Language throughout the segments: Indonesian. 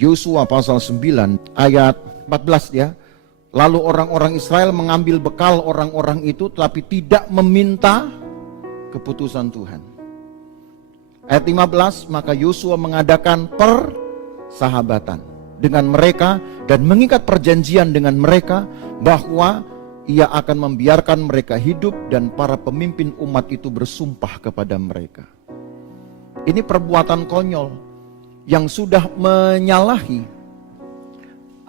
Yosua pasal 9 ayat 14 ya. Lalu orang-orang Israel mengambil bekal orang-orang itu tetapi tidak meminta keputusan Tuhan. Ayat 15, maka Yosua mengadakan persahabatan dengan mereka dan mengikat perjanjian dengan mereka bahwa ia akan membiarkan mereka hidup dan para pemimpin umat itu bersumpah kepada mereka. Ini perbuatan konyol yang sudah menyalahi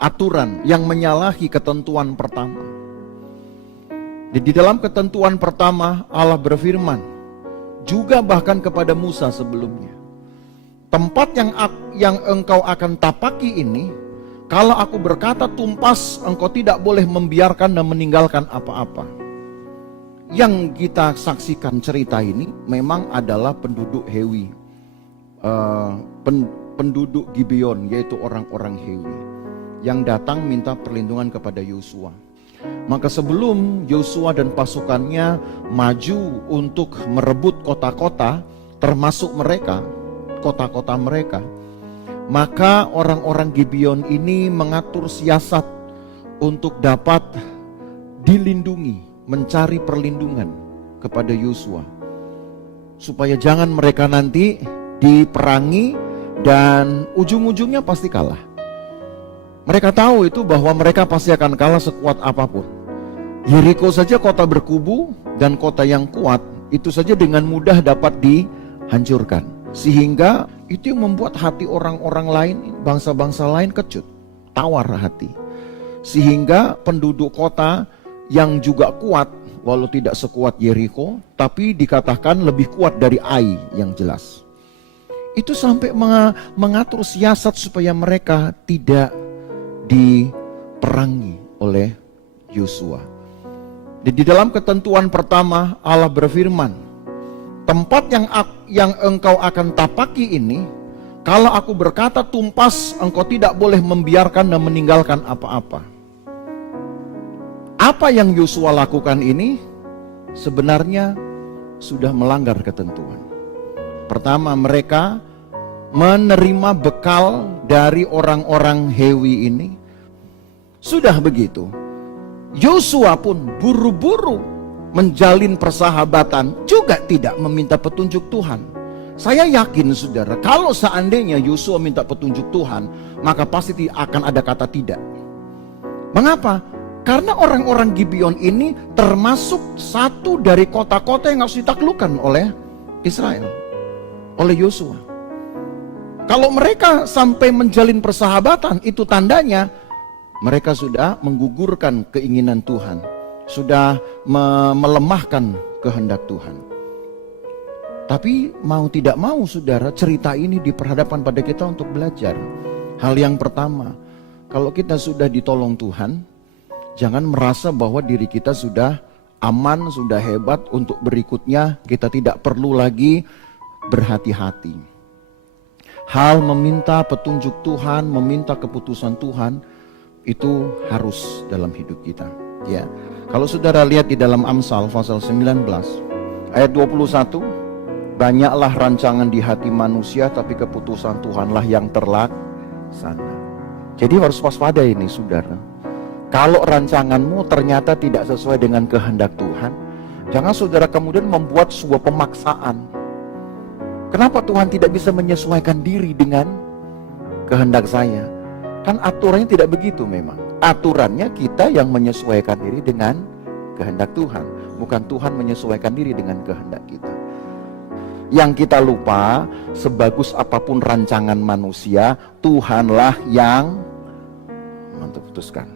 aturan, yang menyalahi ketentuan pertama. Di dalam ketentuan pertama Allah berfirman juga bahkan kepada Musa sebelumnya, tempat yang engkau akan tapaki ini, kalau aku berkata tumpas, engkau tidak boleh membiarkan dan meninggalkan apa-apa. Yang kita saksikan cerita ini memang adalah penduduk Hewi, penduduk Gibeon, yaitu orang-orang Hewi yang datang minta perlindungan kepada Yosua. Maka sebelum Yosua dan pasukannya maju untuk merebut kota-kota, termasuk mereka, kota-kota mereka, maka orang-orang Gibeon ini mengatur siasat untuk dapat dilindungi, mencari perlindungan kepada Yosua, supaya jangan mereka nanti diperangi dan ujung-ujungnya pasti kalah. Mereka tahu itu bahwa mereka pasti akan kalah sekuat apapun. Yeriko saja kota berkubu dan kota yang kuat itu saja dengan mudah dapat dihancurkan. Sehingga itu yang membuat hati orang-orang lain, bangsa-bangsa lain kecut, tawar hati. Sehingga penduduk kota yang juga kuat, walau tidak sekuat Yeriko, tapi dikatakan lebih kuat dari Ai yang jelas. Itu sampai mengatur siasat supaya mereka tidak diperangi oleh Yosua. Di dalam ketentuan pertama Allah berfirman, tempat yang engkau akan tapaki ini, kalau aku berkata tumpas, engkau tidak boleh membiarkan dan meninggalkan apa-apa. Apa yang Yosua lakukan ini sebenarnya sudah melanggar ketentuan. Pertama, mereka menerima bekal dari orang-orang Hewi ini. Sudah begitu, Yosua pun buru-buru menjalin persahabatan, juga tidak meminta petunjuk Tuhan. Saya yakin saudara, kalau seandainya Yosua minta petunjuk Tuhan, maka pasti akan ada kata tidak. Mengapa? Karena orang-orang Gibeon ini termasuk satu dari kota-kota yang harus ditaklukkan oleh Israel, oleh Yosua. Kalau mereka sampai menjalin persahabatan, itu tandanya mereka sudah menggugurkan keinginan Tuhan, sudah melemahkan kehendak Tuhan. Tapi mau tidak mau saudara, cerita ini diperhadapkan pada kita untuk belajar. Hal yang pertama, kalau kita sudah ditolong Tuhan, jangan merasa bahwa diri kita sudah aman, sudah hebat, untuk berikutnya kita tidak perlu lagi berhati-hati. Hal meminta petunjuk Tuhan, meminta keputusan Tuhan, itu harus dalam hidup kita, ya. Kalau saudara lihat di dalam Amsal pasal 19 ayat 21, banyaklah rancangan di hati manusia, tapi keputusan Tuhanlah yang terlaksana. Jadi harus waspada ini saudara. Kalau rancanganmu ternyata tidak sesuai dengan kehendak Tuhan, jangan saudara kemudian membuat sebuah pemaksaan. Kenapa Tuhan tidak bisa menyesuaikan diri dengan kehendak saya? Kan aturannya tidak begitu memang. Aturannya kita yang menyesuaikan diri dengan kehendak Tuhan, bukan Tuhan menyesuaikan diri dengan kehendak kita. Yang kita lupa, sebagus apapun rancangan manusia, Tuhanlah yang memutuskan.